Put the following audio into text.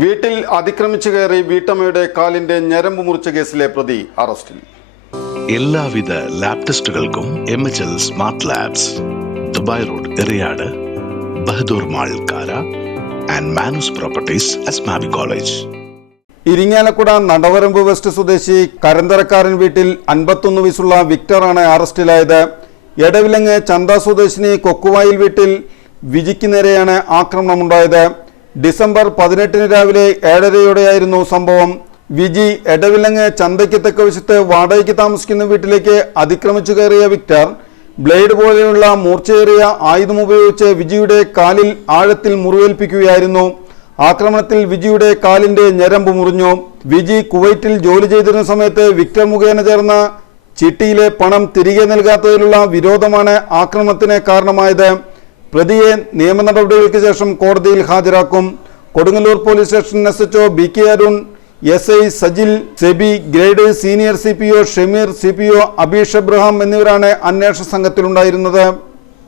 വീട്ടിൽ അതിക്രമിച്ചു കയറി വീട്ടമ്മയുടെ കാലിന്റെ ഞരമ്പ് മുറിച്ച കേസിലെ പ്രതി അറസ്റ്റിൽ. എല്ലാവിധ ലാബ് ടെസ്റ്റുകൾക്കും MHL smart labs, Dubai road, Eriyad, Bahadur mall, Kara and Manus properties, Asmabi college. Irinjalakuda Nadavaramba west സ്വദേശി കരന്തരക്കാരൻ വീട്ടിൽ 51 വയസ്സുള്ള വിക്ടറാണ് അറസ്റ്റിലായത്. എടവിലങ്ങ് ചന്ത സ്വദേശിനി കൊക്കുവായിൽ വീട്ടിൽ വിജിക്ക് നേരെയാണ് ആക്രമണമുണ്ടായത്. ഡിസംബർ 18 രാവിലെ 7:30യോടെയായിരുന്നു സംഭവം. വിജി എടവിലങ്ങ് ചന്തയ്ക്ക് തെക്കുവശത്ത് വാടകയ്ക്ക് താമസിക്കുന്ന വീട്ടിലേക്ക് അതിക്രമിച്ചു കയറിയ വിക്ടർ ബ്ലേഡ് പോലെയുള്ള മൂർച്ചയേറിയ ആയുധം ഉപയോഗിച്ച് വിജിയുടെ കാലിൽ ആഴത്തിൽ മുറിവേൽപ്പിക്കുകയായിരുന്നു. ആക്രമണത്തിൽ വിജിയുടെ കാലിന്റെ ഞരമ്പ് മുറിഞ്ഞു. വിജി കുവൈറ്റിൽ ജോലി ചെയ്തിരുന്ന സമയത്ത് വിക്ടർ മുഖേന ചേർന്ന ചിട്ടിയിലെ പണം തിരികെ നൽകാത്തതിലുള്ള വിരോധമാണ് ആക്രമണത്തിന് കാരണമായത്. പ്രതിയെ നിയമ നടപടികൾക്ക് ശേഷം കോടതിയിൽ ഹാജരാക്കും. Kodungallur police station SHO BK Arun, SI Sajil, SEBI, grade senior CPO Shameer, CPO Abeesh Abraham എന്നിവരാണ് അന്വേഷണ സംഘത്തിലുണ്ടായിരുന്നത്.